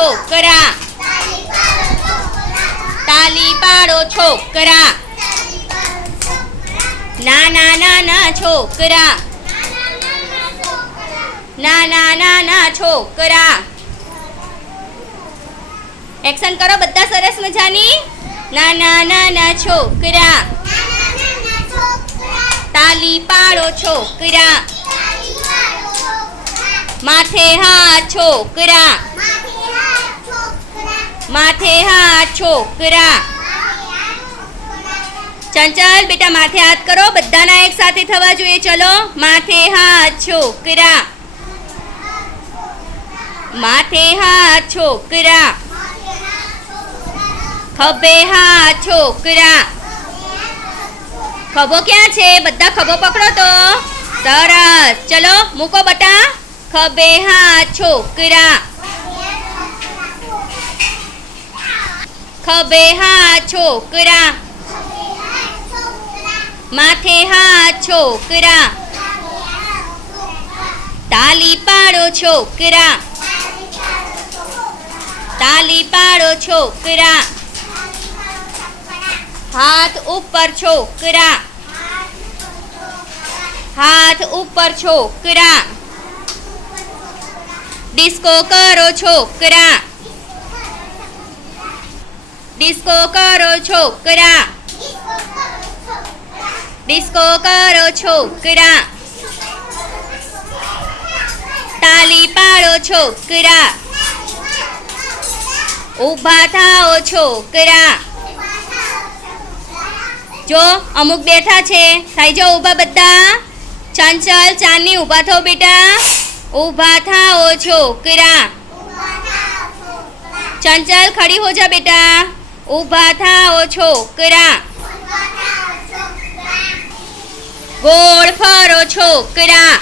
છોકરા. તાલી પાડો છોકરા. નાના નાના છોકરા. નાના નાના છોકરા. એક્શન કરો બધા સરસ મજાની. નાના નાના છોકરા. તાલી પાડો છોકરા. માથે હાથ છોકરા. માથે હાથ છોકરા. ચંચલ બેટા માથે હાથ કરો. બધાના એક સાથે થવા જોઈએ. ચલો માથે હાથ છોકરા. માથે હાથ છોકરા. ખભે હાથ છોકરા. ખભો ક્યાં છે? બધા ખભો પકડો તો. સરસ. ચલો મૂકો બટા. ખભે હાથ છોકરા. ખભે હાથ છોકરા. માથે હાથ છોકરા. તાલી પાડો છોકરા. તાલી પાડો છોકરા. હાથ ઉપર છોકરા. હાથ ઉપર છોકરા. ડિસ્કો કરો છોકરા. ડિસ્કો કરો છોકરા. ડિસ્કો કરો છોકરા. તાલી પાડો છોકરા. ઊભા થાઓ છોકરા. જો અમુક બેઠા છે. થઈ જાઓ ઊભા બધા. ચંચલ ચાંદની ઊભા થાઓ બેટા. ઊભા થાઓ છોકરા. ચંચલ ખડી હો જા બેટા. ઊભા થાઓ છોકરા. ગોળ ફરો છોકરા.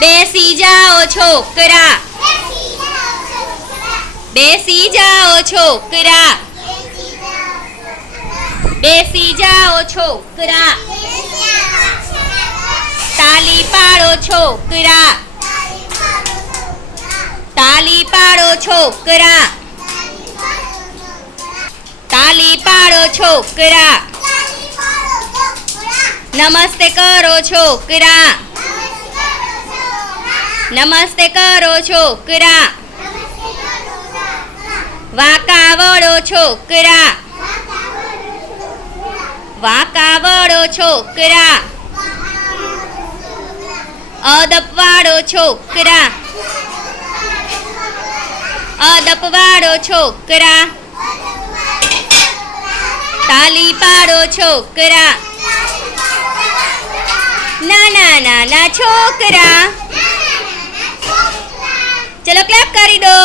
બેસી જાઓ છોકરા. બેસી જાઓ છોકરા. બેસી જાઓ છોકરા. તાલી પાડો છોકરા. તાલી પાડો છોકરા. તાલી પાડો છોકરા. નમસ્તે કરો છોકરા. નમસ્તે કરો છોકરા. વાંકા વળો છોકરા. વાંકા વળો છોકરા. અદપ વાળો છોકરા. અદપ વાળો છોકરા. તાલી પાડો છોકરા. નાના નાના છોકરા. ચલો ક્લેપ કરી દો.